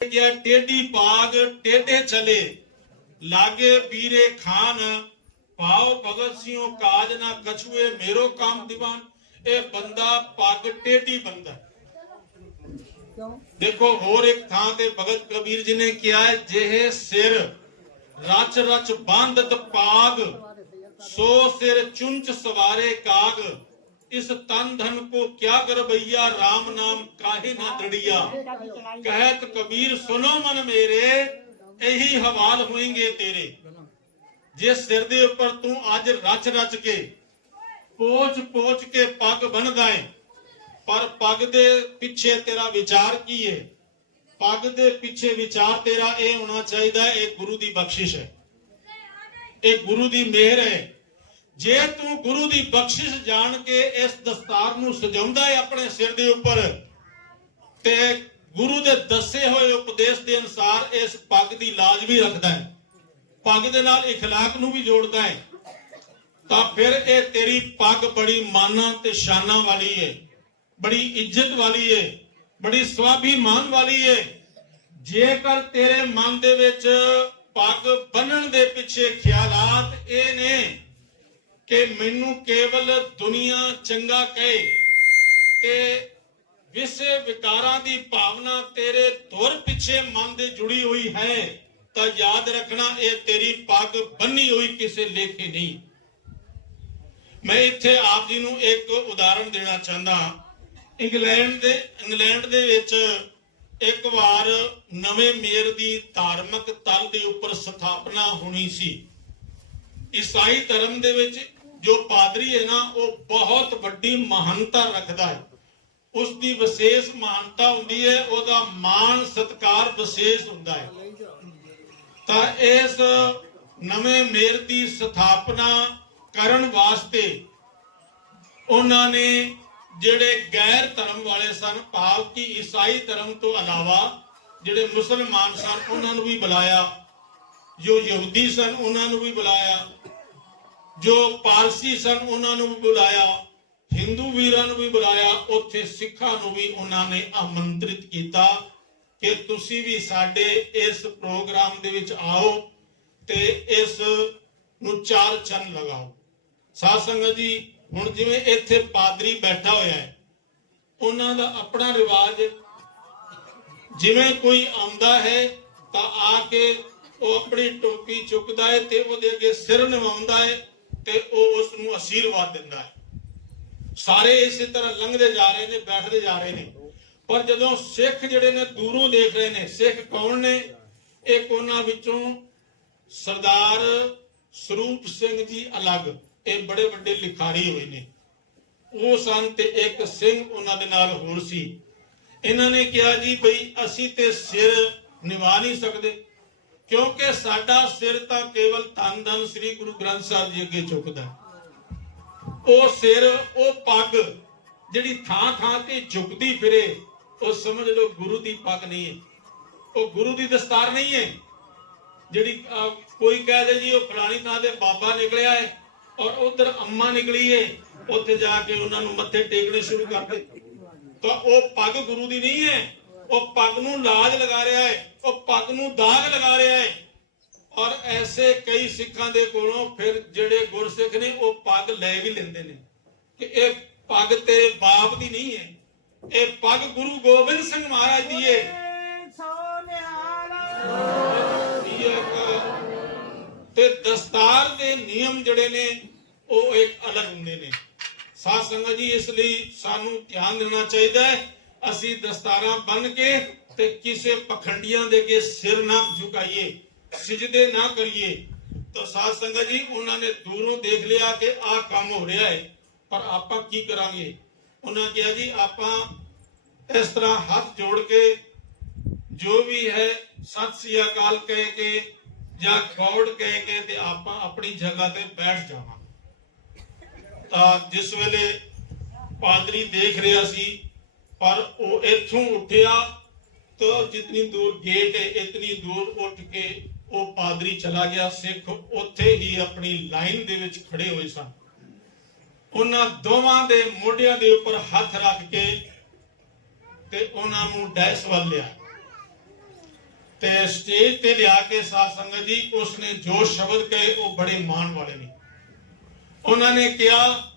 ਗਿਆ ਟੇਢੀ ਬਾਗ ਟੇਢੇ ਚਲੇ ਲਾਗੇ ਵੀਰੇ ਖਾਨ ਪਾਓ ਭਗਤ ਸਿੰਘੋ ਕਾਜ ਨਾ ਕਛੂਏ, ਮੇਰੋ ਕੰਮ ਦੀਵਾਨ। ਇਹ ਬੰਦਾ ਪੱਗ ਟੇਢੀ ਬੰਦਾ। ਦੇਖੋ, ਹੋਰ ਇੱਕ ਥਾਂ ਤੇ ਭਗਤ ਕਬੀਰ ਜੀ ਨੇ ਕਿਹਾ ਜਿਹੇ ਸਿਰ ਰਚ ਰਚ ਬੰਧਤ ਪਾਗ ਸੋ ਸਿਰ ਚੁੰਚ ਸਵਾਰੇ ਕਾਗ। ਇਸ ਤਨ ਧਨ ਕੋ ਕਿਆ ਗਰਬਈਆ RAM ਨਾਮ ਕਾहे ਨਾ ਦੜੀਆ ਕਹਿਤ ਕਬੀਰ ਸੁਨੋ ਮਨ ਮੇਰੇ, ਇਹੀ ਹਵਾਲ ਹੋਣਗੇ ਤੇਰੇ। ਜੇ ਸਿਰ ਦੇ ਉੱਪਰ ਤੂੰ ਅੱਜ ਰਚ ਰਚ ਕੇ, ਪੋਚ ਪੋਚ ਕੇ ਪੱਗ ਬੰਨਦਾ ਏ ਪਰ ਪੱਗ ਦੇ ਪਿੱਛੇ ਤੇਰਾ ਵਿਚਾਰ ਕੀ ਹੈ ਪੱਗ ਦੇ ਪਿੱਛੇ ਵਿਚਾਰ ਤੇਰਾ ਇਹ ਹੋਣਾ ਚਾਹੀਦਾ, ਇਹ ਗੁਰੂ ਦੀ ਬਖਸ਼ਿਸ਼ ਹੈ। ਇਹ ਗੁਰੂ ਦੀ ਮਿਹਰ ਹੈ। ਜੇ ਤੂੰ ਗੁਰੂ ਦੀ ਬਖਸ਼ਿਸ਼ ਜਾਣ ਕੇ ਇਸ ਦਸਤਾਰ ਨੂੰ ਸਜਾਉਂਦਾ ਹੈ ਆਪਣੇ ਸਿਰ ਦੇ ਉੱਪਰ ਤੇ ਗੁਰੂ ਦੇ ਦੱਸੇ ਹੋਏ ਉਪਦੇਸ਼ ਦੇ ਅਨਸਾਰ ਇਸ ਪੱਗ ਦੀ ਲਾਜ ਵੀ ਰੱਖਦਾ ਹੈ ਪੱਗ ਦੇ ਨਾਲ اخلاق ਨੂੰ ਵੀ ਜੋੜਦਾ ਹੈ ਤਾਂ ਫਿਰ ਇਹ ਤੇਰੀ ਪੱਗ ਬੜੀ ਮਾਨਾਂ ਤੇ ਸ਼ਾਨਾਂ ਵਾਲੀ ਹੈ ਬੜੀ ਇੱਜ਼ਤ ਵਾਲੀ ਹੈ ਬੜੀ ਸਵਾਭੀਮਾਨ ਵਾਲੀ ਹੈ ਜੇਕਰ ਤੇਰੇ ਮਨ ਦੇ ਵਿੱਚ ਪੱਗ ਬੰਨਣ ਦੇ ਪਿੱਛੇ ਖਿਆਲਾਤ ਇਹ ਨੇ ਕਿ ਮੈਨੂੰ ਕੇਵਲ ਦੁਨੀਆ ਚੰਗਾ ਕਹੇ ਤੇ ਵਿਸੇ ਵਿਕਾਰਾਂ ਦੀ ਭਾਵਨਾ ਤੇਰੇ ਧੁਰ ਪਿੱਛੇ ਮਨ ਦੇ ਜੁੜੀ ਹੋਈ ਹੈ, ਤਾਂ ਯਾਦ ਰੱਖਣਾ ਇਹ ਤੇਰੀ ਪੱਗ ਬੰਨੀ ਹੋਈ ਕਿਸੇ ਲੇਖੇ ਨਹੀਂ। ਮੈਂ ਇੱਥੇ ਆਪ ਜੀ ਨੂੰ ਇੱਕ ਉਦਾਹਰਣ ਦੇਣਾ ਚਾਹੁੰਦਾ ਇੰਗਲੈਂਡ ਦੇ ਇੰਗਲੈਂਡ ਦੇ ਵਿੱਚ ਇੱਕ ਵਾਰ ਨਵੇਂ ਮੇਅਰ ਦੀ ਧਾਰਮਿਕ ਤਲ ਦੇ ਉੱਪਰ ਸਥਾਪਨਾ ਹੋਣੀ ਸੀ। ਈਸਾਈ ਧਰਮ ਦੇ ਵਿੱਚ ਜੋ ਪਾਦਰੀ ਹੈ ਨਾ, ਉਹ ਬਹੁਤ ਵੱਡੀ ਮਹਾਨਤਾ ਰੱਖਦਾ ਹੈ। ਉਸ ਦੀ ਵਿਸ਼ੇਸ਼ ਮਹਾਨਤਾ ਹੁੰਦੀ ਹੈ, ਉਹਦਾ ਮਾਣ ਸਤਕਾਰ ਵਿਸ਼ੇਸ਼ ਹੁੰਦਾ ਹੈ। ਤਾਂ ਇਸ ਨਵੇਂ ਮੇਰ ਦੀ ਸਥਾਪਨਾ ਕਰਨ ਵਾਸਤੇ ਉਹਨਾਂ ਨੇ ਜਿਹੜੇ ਗੈਰ ਧਰਮ ਵਾਲੇ ਸਨ ਭਾਵ ਕਿ ਈਸਾਈ ਧਰਮ ਤੋਂ ਇਲਾਵਾ ਜਿਹੜੇ ਮੁਸਲਮਾਨ ਸਨ, ਉਹਨਾਂ ਨੂੰ ਵੀ ਬੁਲਾਇਆ। ਜੋ ਯਹੂਦੀ ਸਨ, ਉਹਨਾਂ ਨੂੰ ਵੀ ਬੁਲਾਇਆ। ਜੋ ਪਾਰਸੀ ਸਨ, ਉਹਨਾਂ ਨੂੰ ਵੀ ਬੁਲਾਇਆ। ਹਿੰਦੂ ਵੀਰਾਂ ਨੂੰ ਵੀ ਬੁਲਾਇਆ। ਉੱਥੇ ਸਿੱਖਾਂ ਨੂੰ ਵੀ ਉਹਨਾਂ ਨੇ ਆਮੰਤਰਿਤ ਕੀਤਾ ਕਿ ਤੁਸੀਂ ਵੀ ਸਾਡੇ ਇਸ ਪ੍ਰੋਗਰਾਮ ਦੇ ਵਿੱਚ ਆਓ ਤੇ ਇਸ ਨੂੰ ਚਾਰ ਚੰਨ ਲਗਾਓ। ਸਾਧ ਸੰਗਤ ਜੀ, ਹੁਣ ਜਿਵੇਂ ਇੱਥੇ ਪਾਦਰੀ ਬੈਠਾ ਹੋਇਆ ਹੈ, ਉਹਨਾਂ ਦਾ ਆਪਣਾ ਰਿਵਾਜ, ਜਿਵੇਂ ਕੋਈ ਆਉਂਦਾ ਹੈ ਤਾਂ ਆ ਕੇ ਉਹ ਆਪਣੀ ਟੋਪੀ ਚੁੱਕਦਾ ਹੈ ਤੇ ਉਹਦੇ ਅੱਗੇ ਸਿਰ ਨਿਵਾਉਂਦਾ ਹੈ। ਤੇ ਉਹ ਉਸ ਨੂੰ ਅਸ਼ੀਰਵਾਦ ਦਿੰਦਾ ਹੈ। ਸਾਰੇ ਇਸੇ ਤਰ੍ਹਾਂ ਲੰਘਦੇ ਜਾ ਰਹੇ ਨੇ, ਬੈਠਦੇ ਜਾ ਰਹੇ ਨੇ। ਪਰ ਜਦੋਂ ਸਿੱਖ ਜਿਹੜੇ ਨੇ, ਦੂਰੋਂ ਦੇਖ ਰਹੇ ਨੇ, ਸਿੱਖ ਕੌਣ ਨੇ? ਇੱਕ ਉਹਨਾਂ ਵਿੱਚੋਂ ਸਰਦਾਰ ਸਰੂਪ ਸਿੰਘ ਜੀ ਅਲੱਗ, ਇਹ ਬੜੇ ਵੱਡੇ ਲਿਖਾਰੀ ਹੋਏ ਨੇ। ਉਹ ਸਨ ਤੇ ਇੱਕ ਸਿੰਘ ਉਹਨਾਂ ਦੇ ਨਾਲ ਹੋਰ ਸੀ। ਇਹਨਾਂ ਨੇ ਕਿਹਾ ਜੀ ਭਈ ਅਸੀਂ ਤੇ ਸਿਰ ਨਿਵਾ ਨਹੀਂ ਸਕਦੇ। ਕਿਉਂਕਿ ਸਾਡਾ ਸਿਰ ਤਾਂ ਕੇਵਲ ਧੰਨ ਧੰਨ ਸ੍ਰੀ ਗੁਰੂ ਗ੍ਰੰਥ ਸਾਹਿਬ ਜੀ ਅੱਗੇ ਝੁਕਦਾ ਉਹ ਸਿਰ, ਉਹ ਪੱਗ ਜਿਹੜੀ ਥਾਂ ਥਾਂ ਤੇ ਝੁਕਦੀ ਫਿਰੇ, ਉਹ ਸਮਝ ਲਓ ਗੁਰੂ ਦੀ ਪੱਗ ਨਹੀਂ ਹੈ। ਉਹ ਗੁਰੂ ਦੀ ਦਸਤਾਰ ਨਹੀਂ ਹੈ। ਜਿਹੜੀ ਕੋਈ ਕਹਿ ਦੇ ਜੀ ਉਹ ਫਲਾਣੀ ਥਾਂ ਤੇ ਬਾਬਾ ਨਿਕਲਿਆ ਹੈ ਔਰ ਉਧਰ ਅੰਮਾ ਨਿਕਲੀ ਏ ਉੱਥੇ ਜਾ ਕੇ ਉਹਨਾਂ ਨੂੰ ਮੱਥੇ ਟੇਕਣੇ ਸ਼ੁਰੂ ਕਰ ਦੇ ਤਾਂ ਉਹ ਪੱਗ ਗੁਰੂ ਦੀ ਨਹੀਂ ਹੈ। ਉਹ ਪੱਗ ਨੂੰ ਲਾਜ ਲਗਾ ਰਿਹਾ ਹੈ, ਉਹ ਪੱਗ ਨੂੰ ਦਾਗ ਲਗਾ ਰਿਹਾ ਹੈ। ਔਰ ਐਸੇ ਕਈ ਸਿੱਖਾਂ ਦੇ ਕੋਲੋਂ ਫਿਰ ਜਿਹੜੇ ਗੁਰਸਿੱਖ ਨੇ, ਉਹ ਪੱਗ ਲੈ ਵੀ ਲੈਂਦੇ ਨੇ। ਕਿ ਇਹ ਪੱਗ ਤੇਰੇ ਬਾਪ ਦੀ ਨਹੀਂ ਹੈ। ਇਹ ਪੱਗ ਗੁਰੂ ਗੋਬਿੰਦ ਸਿੰਘ ਮਹਾਰਾਜ ਦੀ ਹੈ। ਤੇ ਦਸਤਾਰ ਦੇ ਨਿਯਮ ਜਿਹੜੇ ਨੇ, ਉਹ ਇੱਕ ਅਲੱਗ ਹੁੰਦੇ ਨੇ। ਸਾਧ ਸੰਗਤ ਜੀ, ਇਸ ਲਈ ਸਾਨੂੰ ਧਿਆਨ ਦੇਣਾ ਚਾਹੀਦਾ ਹੈ। ਅਸੀਂ ਦਸਤਾਰਾਂ ਬੰਨ ਕੇ ਤੇ ਕਿਸੇ ਪਖੰਡੀਆਂ ਦੇ ਅੱਗੇ ਸਿਰ ਨਾ ਝੁਕਾਈਏ, ਸਿਜਦੇ ਨਾ ਕਰੀਏ। ਤਾਂ ਸਾਧ ਸੰਗਤ ਜੀ, ਉਹਨਾਂ ਨੇ ਦੂਰੋਂ ਦੇਖ ਲਿਆ ਕਿ ਆਹ ਕੰਮ ਹੋ ਰਿਹਾ ਹੈ ਪਰ ਆਪਾਂ ਕੀ ਕਰਾਂਗੇ? ਉਹਨਾਂ ਕਿਹਾ ਜੀ, ਆਪਾਂ ਇਸ ਤਰ੍ਹਾਂ ਹੱਥ ਜੋੜ ਕੇ ਜੋ ਵੀ ਹੈ, ਸਤਿ ਸ੍ਰੀ ਅਕਾਲ ਕਹਿ ਕੇ ਜਾਂ ਗੌਡ ਕਹਿ ਕੇ ਤੇ ਆਪਾਂ ਆਪਣੀ ਜਗ੍ਹਾ ਤੇ ਬੈਠ ਜਾਵਾਂਗੇ। ਤਾਂ ਜਿਸ ਵੇਲੇ ਪਾਦਰੀ ਦੇਖ ਰਿਹਾ ਸੀ ਪਰ ਉਹ ਇੱਥੋਂ ਉੱਠਿਆ ਤਾਂ ਜਿਤਨੀ ਦੂਰ ਗੇਟ ਹੈ, ਇਤਨੀ ਦੂਰ ਉੱਠ ਕੇ ਉਹ ਪਾਦਰੀ ਚਲਾ ਗਿਆ। ਸਿੱਖ ਉੱਥੇ ਹੀ ਆਪਣੀ ਲਾਈਨ ਦੇ ਵਿੱਚ ਖੜੇ ਹੋਏ ਸਨ। ਉਹਨਾਂ ਦੋਵਾਂ ਦੇ ਮੋਢਿਆਂ ਦੇ ਉੱਪਰ ਹੱਥ ਰੱਖ ਕੇ ਤੇ ਉਹਨਾਂ ਨੂੰ ਡੈਸ ਵੱਲ ਲਿਆ। ਤੇ ਸਟੇਜ ਤੇ ਲਿਆ ਕੇ ਸਾਧ ਸੰਗਤ ਜੀ, ਉਸਨੇ ਜੋ ਸ਼ਬਦ ਕਹੇ ਉਹ ਬੜੇ ਮਾਣ ਵਾਲੇ ਨੇ। ਉਹਨਾਂ ਨੇ ਕਿਹਾ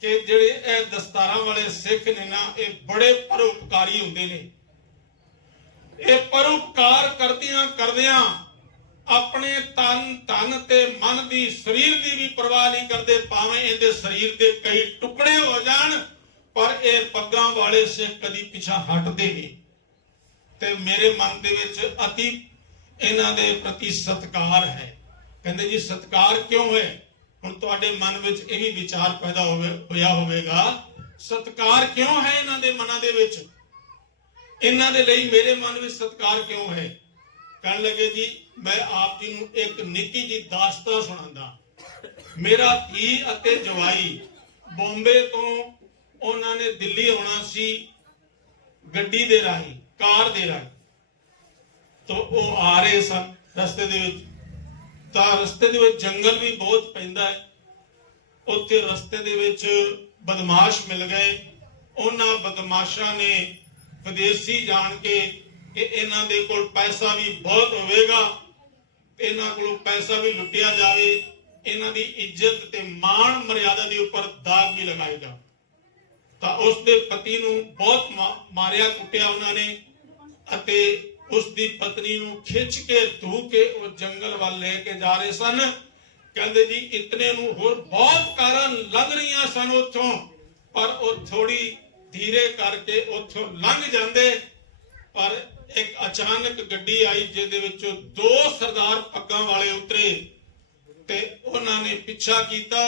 ਕਿ ਜਿਹੜੇ ਇਹ ਦਸਤਾਰਾਂ ਵਾਲੇ ਸਿੱਖ ਨੇ ਨਾ, ਇਹ ਬੜੇ ਪਰਉਪਕਾਰੀ ਹੁੰਦੇ ਨੇ। ਇਹ ਪਰਉਪਕਾਰ ਕਰਦਿਆਂ ਕਰਦਿਆਂ ਆਪਣੇ ਤਨ ਤਨ ਤੇ ਮਨ ਦੀ, ਸਰੀਰ ਦੀ ਵੀ ਪਰਵਾਹ ਨਹੀਂ ਕਰਦੇ, ਭਾਵੇਂ ਇਹਦੇ ਸਰੀਰ ਦੇ ਕਈ ਟੁਕੜੇ ਹੋ ਜਾਣ, ਪਰ ਇਹ ਪੱਗਾਂ ਵਾਲੇ ਸਿੱਖ ਕਦੀ ਪਿਛਾ ਹਟਦੇ ਨਹੀਂ। ਤੇ ਮੇਰੇ ਮਨ ਦੇ ਵਿੱਚ ਅਤੀ ਇਹਨਾਂ ਦੇ ਪ੍ਰਤੀ ਸਤਿਕਾਰ ਹੈ। ਕਹਿੰਦੇ ਜੀ, ਸਤਿਕਾਰ ਕਿਉਂ ਹੈ? ਹੁਣ ਤੁਹਾਡੇ ਮਨ ਵਿੱਚ ਇਹ ਵਿਚਾਰ ਪੈਦਾ ਹੋਇਆ ਹੋਵੇਗਾ, ਸਤਿਕਾਰ ਕਿਉਂ ਹੈ ਇਹਨਾਂ ਦੇ ਮਨਾਂ ਦੇ ਵਿੱਚ? ਇਹਨਾਂ ਦੇ ਲਈ ਮੇਰੇ ਮਨ ਵਿੱਚ ਸਤਿਕਾਰ ਕਿਉਂ ਹੈ? ਕਹਿਣ ਲੱਗੇ ਜੀ, ਮੈਂ ਆਪ ਜੀ ਨੂੰ ਇੱਕ ਨਿੱਕੀ ਜੀ ਦਾਸਤਾਨ ਸੁਣਾਉਂਦਾ। ਮੇਰਾ ਧੀ ਅਤੇ ਜਵਾਈ ਬੰਬੇ ਤੋਂ ਉਹਨਾਂ ਨੇ ਦਿੱਲੀ ਆਉਣਾ ਸੀ, ਗੱਡੀ ਦੇ ਰਾਹੀਂ, ਕਾਰ ਦੇ ਰਾਹੀਂ। ਤੋਂ ਉਹ ਆ ਰਹੇ ਸਨ, ਰਸਤੇ ਦੇ ਵਿੱਚ। ਤਾਂ ਰਸਤੇ ਦੇ ਵਿੱਚ ਜੰਗਲ ਵੀ ਬਹੁਤ ਪੈਂਦਾ ਹੈ। ਉੱਥੇ ਰਸਤੇ ਦੇ ਵਿੱਚ ਬਦਮਾਸ਼ ਮਿਲ ਗਏ। ਉਹਨਾਂ ਬਦਮਾਸ਼ਾਂ ਨੇ ਵਿਦੇਸੀ ਜਾਣ ਕੇ ਕਿ ਇਹਨਾਂ ਦੇ ਕੋਲ ਪੈਸਾ ਵੀ ਬਹੁਤ ਹੋਵੇਗਾ। ਇਹਨਾਂ ਕੋਲੋਂ ਪੈਸਾ ਵੀ ਲੁੱਟਿਆ ਜਾਵੇ। ਇਹਨਾਂ ਦੀ ਇੱਜ਼ਤ ਤੇ ਮਾਣ ਮਰਿਆਦਾ ਦੇ ਉੱਪਰ ਦਾਗ ਵੀ ਲਗਾਏਗਾ ਤਾਂ ਉਸ ਦੇ ਪਤੀ ਨੂੰ ਬਹੁਤ ਮਾਰਿਆ ਕੁੱਟਿਆ ਉਹਨਾਂ ਨੇ ਅਤੇ ਉਸ ਦੀ ਪਤਨੀ ਨੂੰ ਖਿੱਚ ਕੇ, ਧੂ ਕੇ ਉਹ ਜੰਗਲ ਵੱਲ ਲੈ ਕੇ ਜਾ ਰਹੇ ਸਨ। ਕਹਿੰਦੇ ਜੀ, ਇਤਨੇ ਨੂੰ ਹੋਰ ਬਹੁਤ ਕਾਰਾਂ ਲੰਘ ਰਹੀਆਂ ਸਨ ਉੱਥੋਂ, ਪਰ ਉਹ ਥੋੜੀ ਧੀਰੇ ਕਰਕੇ ਉੱਥੋਂ ਲੰਘ ਜਾਂਦੇ। ਪਰ ਇੱਕ ਅਚਾਨਕ ਗੱਡੀ ਆਈ, ਜਿਹਦੇ ਵਿੱਚੋਂ ਦੋ ਸਰਦਾਰ ਪੱਗਾਂ ਵਾਲੇ ਉਤਰੇ ਤੇ ਉਹਨਾਂ ਨੇ ਪਿੱਛਾ ਕੀਤਾ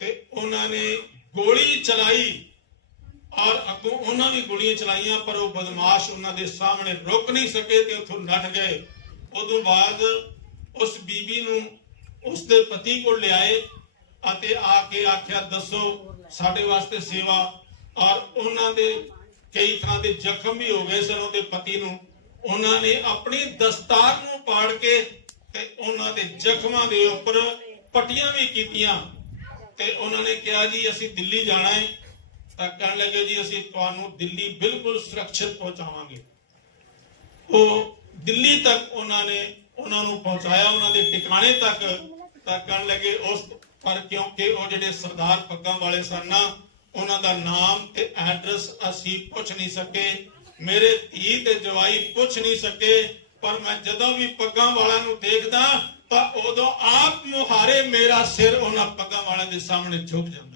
ਤੇ ਉਹਨਾਂ ਨੇ ਗੋਲੀ ਚਲਾਈ। ਔਰ ਅੱਗੋਂ ਉਹਨਾਂ ਵੀ ਗੋਲੀਆਂ ਚਲਾਈਆਂ, ਪਰ ਉਹ ਬਦਮਾਸ਼ ਉਹਨਾਂ ਦੇ ਸਾਹਮਣੇ ਰੁਕ ਨਹੀਂ ਸਕੇ ਤੇ ਉੱਥੋਂ ਨੱਠ ਗਏ। ਉਦੋਂ ਬਾਅਦ ਉਸ ਬੀਬੀ ਨੂੰ ਉਸ ਦੇ ਪਤੀ ਕੋਲ ਲਿਆਏ ਅਤੇ ਆ ਕੇ ਆਖਿਆ, ਦੱਸੋ ਸਾਡੇ ਵਾਸਤੇ ਸੇਵਾ। ਔਰ ਉਹਨਾਂ ਦੇ ਕਈ ਥਾਂ ਦੇ ਜ਼ਖਮ ਵੀ ਹੋ ਗਏ ਸਨ ਉਹਦੇ ਪਤੀ ਨੂੰ। ਉਹਨਾਂ ਨੇ ਆਪਣੀ ਦਸਤਾਰ ਨੂੰ ਪਾੜ ਕੇ ਤੇ ਉਹਨਾਂ ਦੇ ਜ਼ਖਮਾਂ ਦੇ ਉੱਪਰ ਪੱਟੀਆਂ ਵੀ ਕੀਤੀਆਂ। ਤੇ ਉਹਨਾਂ ਨੇ ਕਿਹਾ, ਜੀ, ਅਸੀਂ ਦਿੱਲੀ ਜਾਣਾ ਹੈ। ਤਾਂ ਕਹਿਣ ਲੱਗੇ ਜੀ, ਅਸੀਂ ਤੁਹਾਨੂੰ ਦਿੱਲੀ ਬਿਲਕੁਲ ਸੁਰੱਖਿਅਤ ਪਹੁੰਚਾਵਾਂਗੇ। ਉਹ ਦਿੱਲੀ ਤੱਕ ਉਹਨਾਂ ਨੇ ਉਹਨਾਂ ਨੂੰ ਪਹੁੰਚਾਇਆ, ਉਹਨਾਂ ਦੇ ਟਿਕਾਣੇ ਤੱਕ। ਤਾਂ ਕਹਿਣ ਲੱਗੇ ਉਸ ਪਰ ਕਿਉਂਕਿ ਉਹ ਜਿਹੜੇ ਸਰਦਾਰ ਪੱਗਾਂ ਵਾਲੇ ਸਨ ਨਾ, ਉਹਨਾਂ ਦਾ ਨਾਮ ਤੇ ਐਡਰੈਸ ਅਸੀਂ ਪੁੱਛ ਨਹੀਂ ਸਕੇ, ਮੇਰੇ ਧੀ ਤੇ ਜਵਾਈ ਪੁੱਛ ਨਹੀਂ ਸਕੇ, ਪਰ ਮੈਂ ਜਦੋਂ ਵੀ ਪੱਗਾਂ ਵਾਲਿਆਂ ਨੂੰ ਦੇਖਦਾ, ਤਾਂ ਉਦੋਂ ਆਪ ਮੁਹਾਰੇ ਮੇਰਾ ਸਿਰ ਉਹਨਾਂ ਪੱਗਾਂ ਵਾਲਿਆਂ ਦੇ ਸਾਹਮਣੇ ਝੁਕ ਜਾਂਦਾ।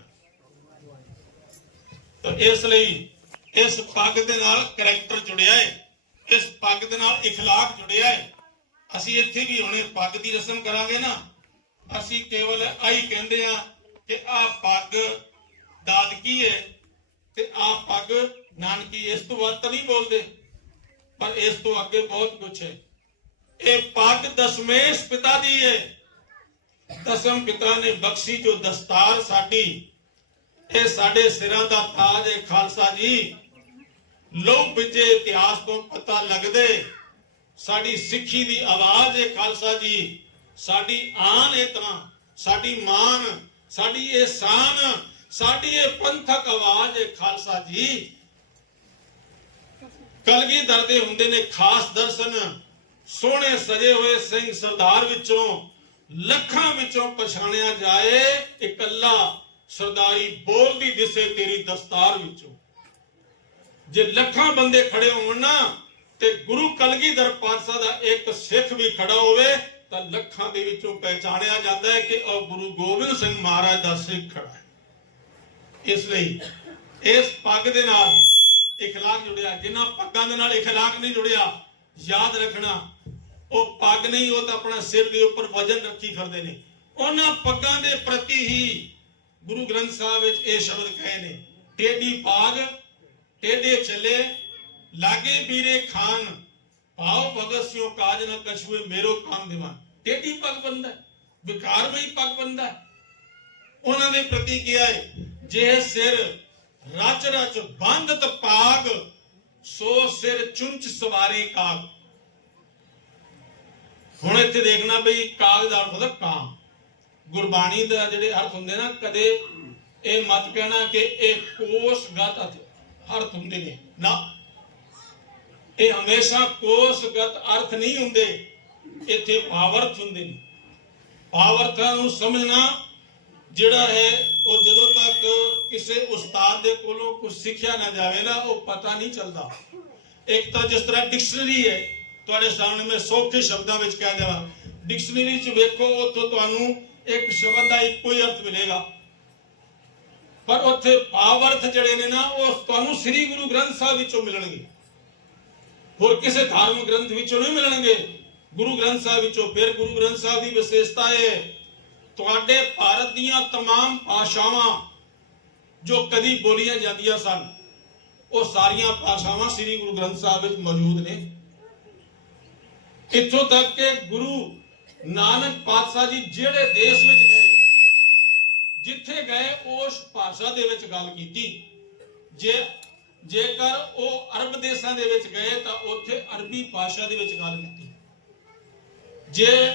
ਤਾਂ ਇਸ ਲਈ ਇਸ ਪੱਗ ਦੇ ਨਾਲ ਕੈਰੈਕਟਰ ਜੁੜਿਆ ਹੈ ਇਸ ਪੱਗ ਦੇ ਨਾਲ اخلاق ਜੁੜਿਆ ਹੈ ਅਸੀਂ ਇੱਥੇ ਵੀ ਹੁਣੇ ਪੱਗ ਦੀ ਰਸਮ ਕਰਾਂਗੇ ਨਾ ਅਸੀਂ ਕੇਵਲ ਆਹੀ ਕਹਿੰਦੇ ਆ ਕਿ ਆ ਪੱਗ ਦਾਦਕੀ ਹੈ ਤੇ ਆ ਪੱਗ ਨਾਨਕੀ ਇਸ ਤੋਂ ਵੱਧ ਤਾਂ ਨਹੀਂ ਬੋਲਦੇ ਪਰ ਇਸ ਤੋਂ ਅੱਗੇ ਬਹੁਤ ਕੁਝ ਹੈ ਇਹ ਪੱਗ ਦਸਮੇਸ਼ ਪਿਤਾ ਦੀ ਹੈ ਦਸਮ ਪਿਤਾ ਨੇ ਬਖਸ਼ੀ ਜੋ ਦਸਤਾਰ ਸਾਡੀ ਇਹ ਸਾਡੇ ਸਿਰਾਂ ਦਾ ਤਾਜ ਹੈ ਖਾਲਸਾ ਜੀ। ਲੋ ਵਿਜੇ ਇਤਿਹਾਸ ਤੋਂ ਪਤਾ ਲੱਗਦੇ। ਸਾਡੀ ਸਿੱਖੀ ਦੀ ਆਵਾਜ਼ ਹੈ ਖਾਲਸਾ ਜੀ। ਸਾਡੀ ਆਨ ਹੈ ਤਾਂ ਸਾਡੀ ਮਾਨ, ਸਾਡੀ ਇਹ ਸ਼ਾਨ, ਸਾਡੀ ਇਹ ਪੰਥਕ ਆਵਾਜ਼ ਹੈ ਖਾਲਸਾ ਜੀ। ਕਲਗੀ ਦਰਦੇ ਹੁੰਦੇ ਨੇ ਖਾਸ ਦਰਸ਼ਨ। ਸੋਹਣੇ ਸਜੇ ਹੋਏ ਸਿੰਘ ਸਰਦਾਰ ਵਿੱਚੋਂ, ਲੱਖਾਂ ਵਿੱਚੋਂ ਪਛਾਣਿਆ ਜਾਏ ਇਕੱਲਾ ਸਰਦਾਰੀ ਬੋਲਦੀ ਦਿਸੇ ਤੇਰੀ ਦਸਤਾਰ ਵਿੱਚੋਂ। ਜੇ ਲੱਖਾਂ ਬੰਦੇ ਖੜੇ ਹੋਣ ਨਾ, ਤੇ ਗੁਰੂ ਕਲਗੀਧਰ ਪਾਤਸ਼ਾਹ ਦਾ ਇੱਕ ਸਿੱਖ ਵੀ ਖੜਾ ਹੋਵੇ, ਤਾਂ ਲੱਖਾਂ ਦੇ ਵਿੱਚੋਂ ਪਹਿਚਾਣਿਆ ਜਾਂਦਾ ਹੈ ਕਿ ਉਹ ਗੁਰੂ ਗੋਬਿੰਦ ਸਿੰਘ ਮਹਾਰਾਜ ਦਾ ਸਿੱਖ ਖੜਾ ਹੈ। ਇਸ ਲਈ ਇਸ ਪੱਗ ਦੇ ਨਾਲ ਇਖਲਾਕ ਜੁੜਿਆ, ਜਿਨ੍ਹਾਂ ਪੱਗਾਂ ਦੇ ਨਾਲ ਇਖਲਾਕ ਨਹੀਂ ਜੁੜਿਆ, ਯਾਦ ਰੱਖਣਾ, ਉਹ ਪੱਗ ਨਹੀਂ, ਉਹ ਤਾਂ ਆਪਣਾ ਸਿਰ ਦੇ ਉੱਪਰ ਵਜਨ ਰੱਖੀ ਫਿਰਦੇ ਨੇ। ਉਹਨਾਂ ਪੱਗਾਂ ਦੇ ਪ੍ਰਤੀ ਹੀ ਗੁਰੂ ਗ੍ਰੰਥ ਸਾਹਿਬ ਵਿੱਚ ਇਹ ਸ਼ਬਦ ਕਹੇ ਨੇ, ਟੇਢੀ ਪਾਗ ਟੇਢੇ ਚੱਲੇ, ਲਾਗੇ ਵੀਰੇ ਖਾਨ ਪਾਉ ਭਗਤ ਸਿਓ ਕਾਜ ਨ ਕਛੂਏ ਮੇਰੋ ਕਾਮ ਦਿਵਾਨ ਟੇਢੀ ਪੱਗ ਬੰਦਾ ਵਿਕਾਰ ਵੀ ਪੱਗ ਬੰਦਾ ਉਹਨਾਂ ਦੇ ਪ੍ਰਤੀ ਕੀ ਹੈ, ਜੇ ਸਿਰ ਰਚ ਰਚ ਬੰਧਤ ਪਾਗ ਸੋ ਸਿਰ ਚੁੰਚ ਸਵਾਰੇ ਕਾਗ। ਹੁਣ ਇੱਥੇ ਦੇਖਣਾ ਬਈ ਕਾਗ ਦਾ ਅਰਥ ਹੁੰਦਾ ਕਾਂ ਗੁਰਬਾਣੀ ਦਾ ਜਿਹੜੇ ਅਰਥ ਹੁੰਦੇ ਨਾ, ਕਦੇ ਇਹ ਮਤ ਕਹਿਣਾ ਕਿ ਇਹ ਕੋਸ਼ਗਤ ਅਰਥ ਹੁੰਦੇ ਨੇ। ਨਾ। ਇਹ ਹਮੇਸ਼ਾ ਕੋਸ਼ਗਤ ਅਰਥ ਨਹੀਂ ਹੁੰਦੇ। ਇੱਥੇ ਭਾਵਰਥ ਹੁੰਦੇ ਨੇ। ਭਾਵਰਥਾਂ ਨੂੰ ਸਮਝਣਾ ਜਿਹੜਾ ਹੈ, ਉਹ ਜਦੋਂ ਤੱਕ ਕਿਸੇ ਉਸਤਾਦ ਦੇ ਕੋਲੋਂ ਕੁਝ ਸਿੱਖਿਆ ਨਾ ਜਾਵੇ ਨਾ, ਉਹ ਪਤਾ ਨਹੀਂ ਚੱਲਦਾ। ਇੱਕ ਤਾਂ ਜਿਸ ਤਰ੍ਹਾਂ ਡਿਕਸ਼ਨਰੀ ਹੈ, ਤੁਹਾਡੇ ਸਾਹਮਣੇ ਮੈਂ ਸੌਖੇ ਸ਼ਬਦਾਂ ਵਿੱਚ ਕਹਿ ਦੇਵਾਂ ਡਿਕਸ਼ਨਰੀ 'ਚ ਵੇਖੋ, ਉੱਥੋਂ ਤੁਹਾਨੂੰ ਇੱਕ ਸ਼ਬਦ ਦਾ ਇੱਕੋ ਹੀ ਅਰਥ ਮਿਲੇਗਾ ਪਰ ਉੱਥੇ ਭਾਵ ਅਰਥ ਜਿਹੜੇ ਨੇ ਨਾ ਉਹ ਤੁਹਾਨੂੰ ਸ੍ਰੀ ਗੁਰੂ ਗ੍ਰੰਥ ਸਾਹਿਬ ਵਿੱਚੋਂ ਮਿਲਣਗੇ ਹੋਰ ਕਿਸੇ ਧਾਰਮਿਕ ਗ੍ਰੰਥ ਵਿੱਚੋਂ ਨਹੀਂ ਮਿਲਣਗੇ ਗੁਰੂ ਗ੍ਰੰਥ ਸਾਹਿਬ ਵਿੱਚੋਂ ਫਿਰ ਗੁਰੂ ਗ੍ਰੰਥ ਸਾਹਿਬ ਦੀ ਵਿਸ਼ੇਸ਼ਤਾ ਇਹ ਹੈ ਤੁਹਾਡੇ ਭਾਰਤ ਦੀਆਂ तमाम ਭਾਸ਼ਾਵਾਂ ਜੋ ਕਦੀ ਬੋਲੀਆਂ ਜਾਂਦੀਆਂ ਸਨ ਉਹ ਸਾਰੀਆਂ ਭਾਸ਼ਾਵਾਂ ਸ੍ਰੀ ਗੁਰੂ ਗ੍ਰੰਥ ਸਾਹਿਬ ਵਿੱਚ ਮੌਜੂਦ ਨੇ ਇੱਥੋਂ ਤੱਕ ਕਿ ਗੁਰੂ ਨਾਨਕ ਪਾਤਸ਼ਾਹ ਜੀ ਜਿਹੜੇ ਦੇਸ਼ ਵਿੱਚ ਗਏ, ਜਿੱਥੇ ਗਏ, ਉਸ ਭਾਸ਼ਾ ਦੇ ਵਿੱਚ ਗੱਲ ਕੀਤੀ। ਜੇ, ਜੇਕਰ ਉਹ ਅਰਬ ਦੇਸ਼ਾਂ ਦੇ ਵਿੱਚ ਗਏ, ਤਾਂ ਉੱਥੇ ਅਰਬੀ ਭਾਸ਼ਾ ਦੇ ਵਿੱਚ ਗੱਲ ਕੀਤੀ। ਜੇ